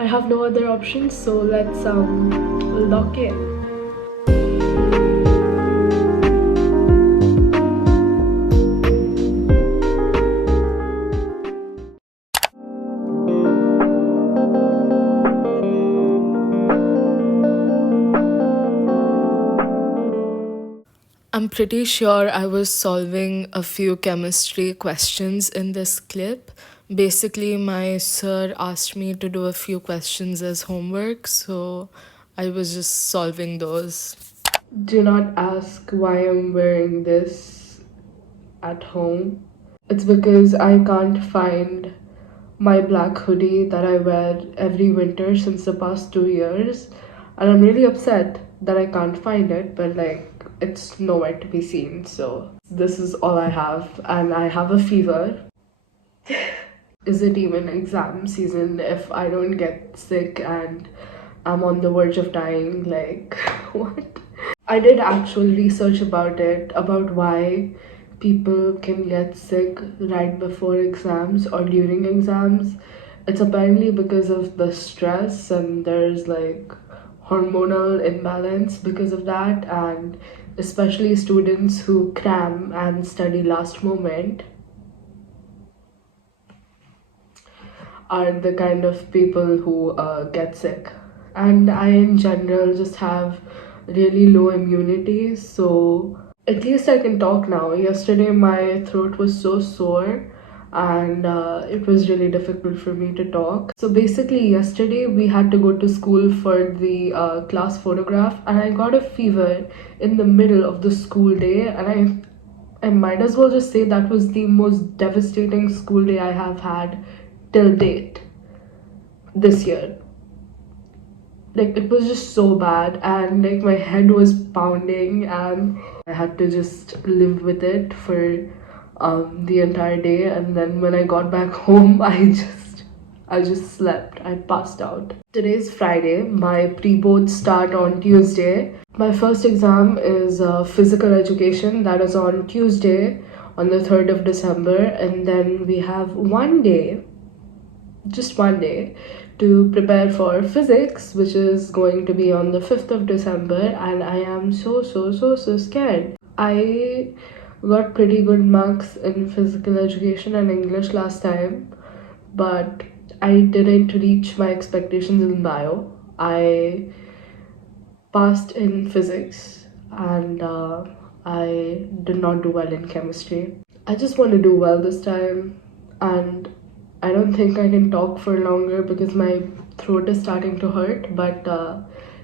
I have no other options, so let's lock in. I'm pretty sure I was solving a few chemistry questions in this clip. Basically, my sir asked me to do a few questions as homework, so I was just solving those. Do not ask why I'm wearing this at home. It's because I can't find my black hoodie that I wear every winter since the past 2 years. And I'm really upset that I can't find it, but like it's nowhere to be seen. So this is all I have, and I have a fever. Is it even exam season if I don't get sick and I'm on the verge of dying? Like, what? I did actual research about it, about why people can get sick right before exams or during exams. It's apparently because of the stress, and there's like hormonal imbalance because of that, and especially students who cram and study last moment are the kind of people who get sick. And I, in general, just have really low immunity, so at least I can talk now. Yesterday, my throat was so sore, and it was really difficult for me to talk. So basically, yesterday we had to go to school for the class photograph, and I got a fever in the middle of the school day, and I might as well just say that was the most devastating school day I have had till date this year. Like, it was just so bad, and like my head was pounding, and I had to just live with it for the entire day. And then when I got back home, I just slept. I passed out. Today's Friday. My pre-boards start on Tuesday. My first exam is physical education. That is on Tuesday, on the 3rd of December. And then we have just one day to prepare for physics, which is going to be on the 5th of December. And I am so scared. I got pretty good marks in physical education and English last time, but I didn't reach my expectations in bio. I passed in physics, and I did not do well in chemistry. I just want to do well this time, and I don't think I can talk for longer because my throat is starting to hurt. But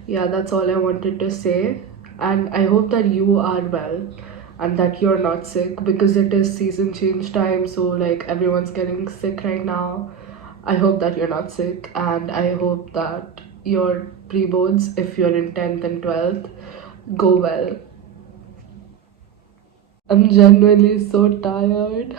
yeah, that's all I wanted to say. And I hope that you are well and that you're not sick, because it is season change time. So, like, everyone's getting sick right now. I hope that you're not sick, and I hope that your pre-boards, if you're in 10th and 12th, go well. I'm genuinely so tired.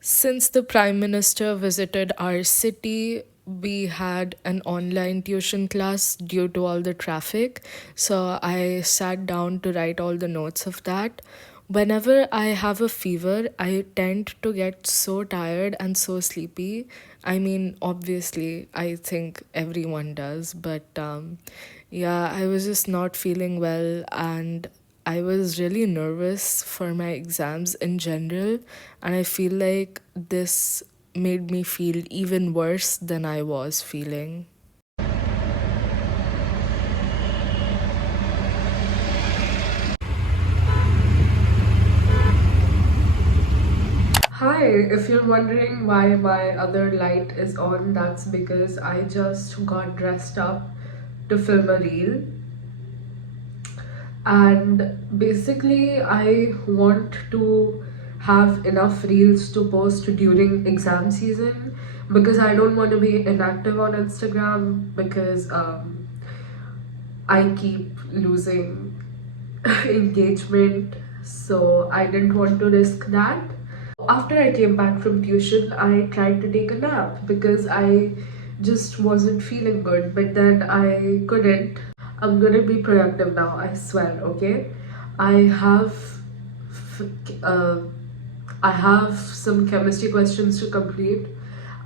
Since the Prime Minister visited our city, we had an online tuition class due to all the traffic. So I sat down to write all the notes of that. Whenever I have a fever, I tend to get so tired and so sleepy. I mean, obviously, I think everyone does, but yeah, I was just not feeling well, and I was really nervous for my exams in general, and I feel like this made me feel even worse than I was feeling. Hi, if you're wondering why my other light is on, that's because I just got dressed up to film a reel. And basically, I want to have enough reels to post during exam season, because I don't want to be inactive on Instagram, because I keep losing engagement, so I didn't want to risk that. After I came back from tuition, I tried to take a nap because I just wasn't feeling good, but then I couldn't. I'm gonna be productive now, I swear, okay? I have f- uh, I have some chemistry questions to complete.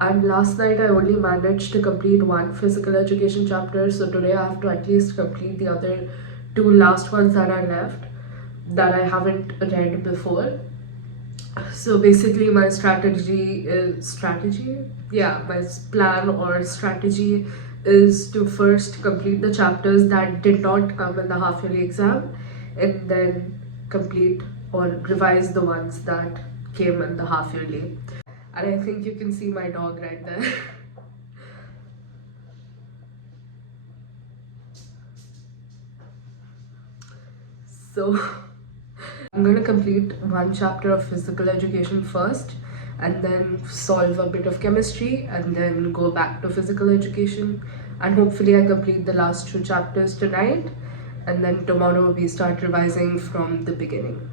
And last night I only managed to complete one physical education chapter, so today I have to at least complete the other two last ones that are left that I haven't read before. So basically my my plan or strategy is to first complete the chapters that did not come in the half yearly exam, and then complete or revise the ones that came in the half yearly. And I think you can see my dog right there. So I'm going to complete one chapter of physical education first, and then solve a bit of chemistry, and then go back to physical education. And hopefully, I complete the last two chapters tonight, and then tomorrow we start revising from the beginning.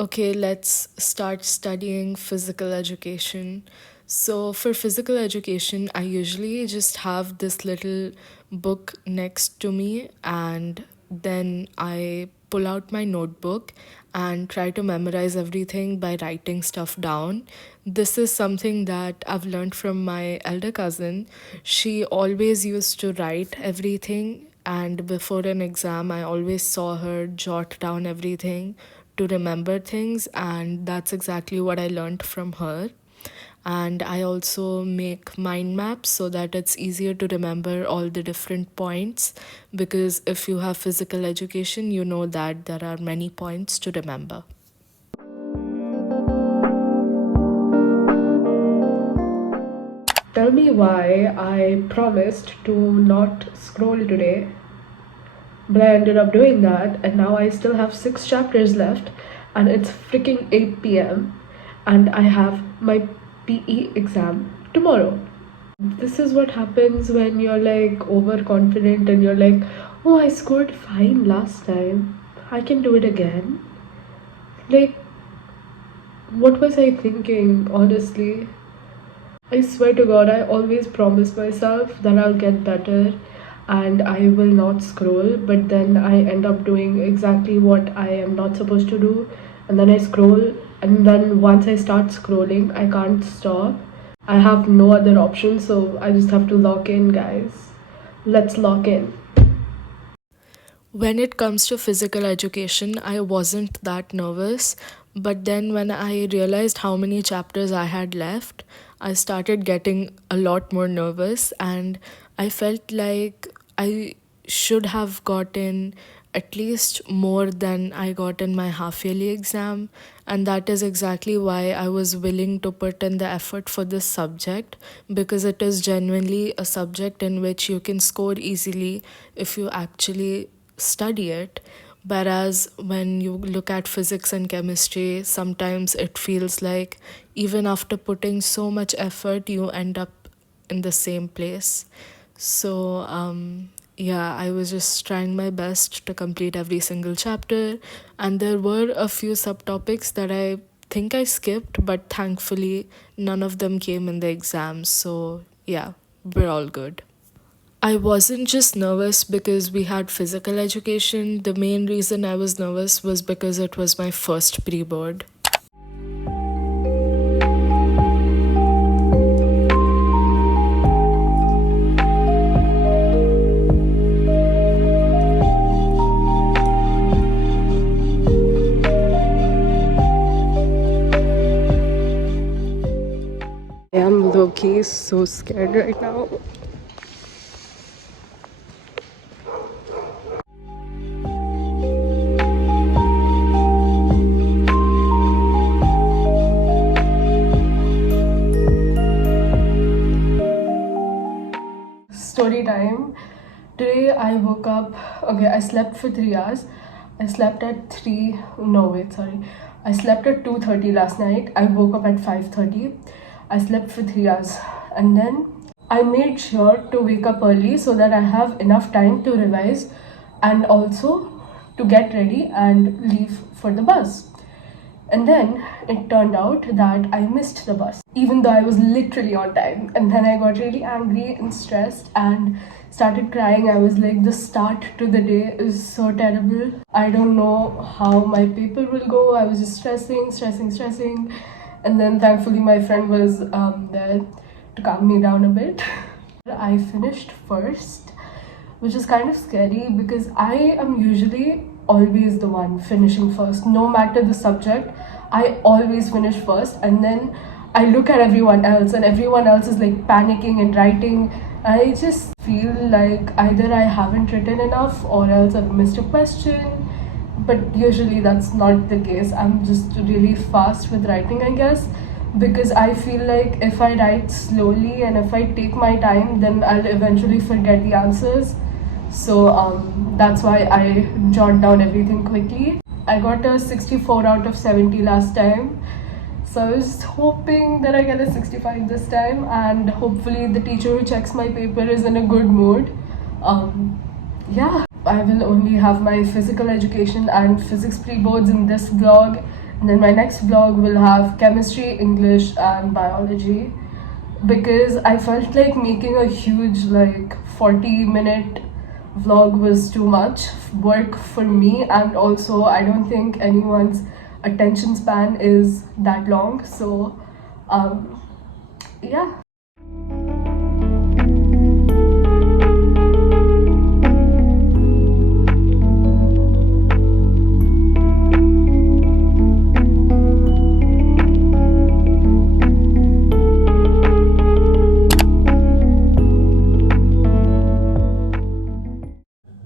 Okay, let's start studying physical education. So, for physical education, I usually just have this little book next to me, and then I pull out my notebook and try to memorize everything by writing stuff down. This is something that I've learned from my elder cousin. She always used to write everything, and before an exam, I always saw her jot down everything to remember things, and that's exactly what I learned from her. And I also make mind maps so that it's easier to remember all the different points, because if you have physical education, you know that there are many points to remember. Tell me why I promised to not scroll today, but I ended up doing that, and now I still have 6 chapters left, and it's freaking 8 p.m., and I have my PE exam tomorrow. This is what happens when you're like overconfident and you're like, oh, I scored fine last time, I can do it again. Like, what was I thinking, honestly? I swear to God, I always promise myself that I'll get better and I will not scroll, but then I end up doing exactly what I am not supposed to do, and then I scroll, and then once I start scrolling, I can't stop. I have no other option, so I just have to lock in, guys. Let's lock in. When it comes to physical education, I wasn't that nervous, but then when I realized how many chapters I had left, I started getting a lot more nervous, and I felt like I should have gotten at least more than I got in my half yearly exam, and that is exactly why I was willing to put in the effort for this subject, because it is genuinely a subject in which you can score easily if you actually study it. Whereas when you look at physics and chemistry, sometimes it feels like even after putting so much effort, you end up in the same place. So, yeah, I was just trying my best to complete every single chapter, and there were a few subtopics that I think I skipped, but thankfully, none of them came in the exams. So, yeah, we're all good. I wasn't just nervous because we had physical education. The main reason I was nervous was because it was my first pre board. I am low key so scared right now. Story time. Today I woke up. Okay, I slept for 3 hours. I slept at 3. No, wait, sorry. I slept at 2:30 last night. I woke up at 5:30. I slept for 3 hours, and then I made sure to wake up early so that I have enough time to revise and also to get ready and leave for the bus. And then it turned out that I missed the bus, even though I was literally on time. And then I got really angry and stressed and started crying. I was like, the start to the day is so terrible. I don't know how my paper will go. I was just stressing. And then thankfully my friend was there to calm me down a bit. I finished first, which is kind of scary because I am usually always the one finishing first. No matter the subject, I always finish first, and then I look at everyone else, and everyone else is like panicking and writing. I just feel like either I haven't written enough or else I've missed a question. But usually that's not the case. I'm just really fast with writing, I guess, because I feel like if I write slowly and if I take my time, then I'll eventually forget the answers. So that's why I jot down everything quickly. I got a 64 out of 70 last time. So I was hoping that I get a 65 this time, and hopefully the teacher who checks my paper is in a good mood. Yeah, I will only have my physical education and physics pre-boards in this vlog. And then my next vlog will have chemistry, English, and biology. Because I felt like making a huge, like, 40-minute vlog was too much work for me, and also I don't think anyone's attention span is that long. So, yeah.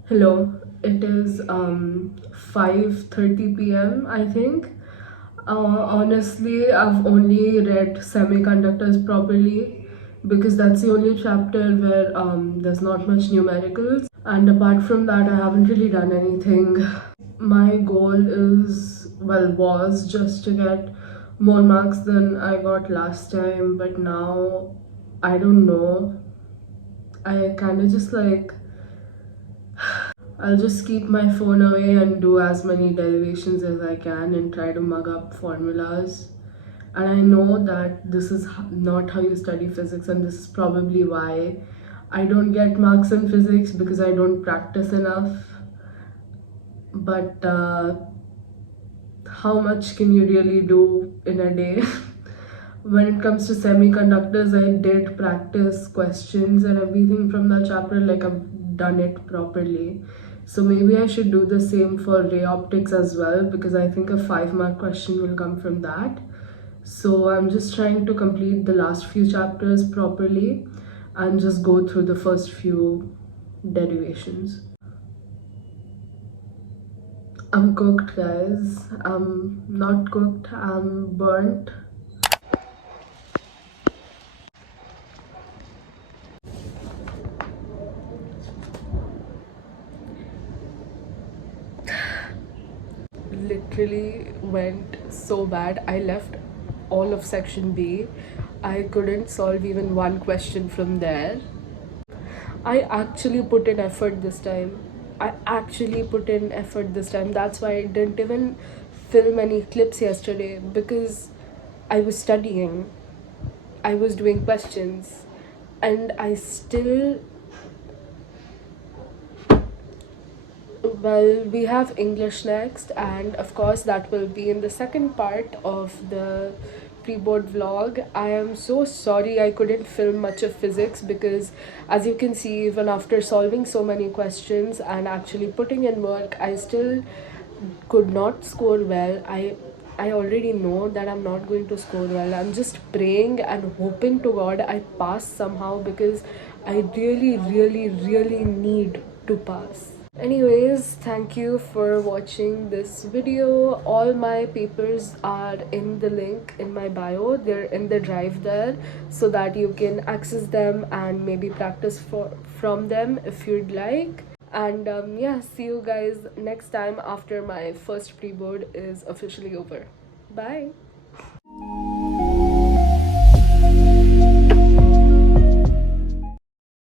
Hello, it is 5:30 p.m. I think. Honestly, I've only read semiconductors properly because that's the only chapter where there's not much numericals, and apart from that, I haven't really done anything. My goal is, well, was just to get more marks than I got last time, but now I don't know. I kind of just like I'll just keep my phone away and do as many derivations as I can and try to mug up formulas. And I know that this is not how you study physics, and this is probably why I don't get marks in physics, because I don't practice enough. But how much can you really do in a day? When it comes to semiconductors, I did practice questions and everything from that chapter, like I've done it properly. So maybe I should do the same for ray optics as well, because I think a 5-mark question will come from that. So I'm just trying to complete the last few chapters properly and just go through the first few derivations. I'm cooked, guys. I'm not cooked, I'm burnt. Literally went so bad. I left all of section B. I couldn't solve even one question from there. I actually put in effort this time. That's why I didn't even film any clips yesterday, because I was studying, I was doing questions, and I still. Well, we have English next, and of course, that will be in the second part of the pre-board vlog. I am so sorry I couldn't film much of physics, because as you can see, even after solving so many questions and actually putting in work, I still could not score well. I already know that I'm not going to score well. I'm just praying and hoping to God I pass somehow, because I really, really, really need to pass. Anyways, thank you for watching this video. All my papers are in the link in my bio. They're in the drive there, so that you can access them and maybe practice from them if you'd like. And yeah, see you guys next time after my first pre-board is officially over. Bye.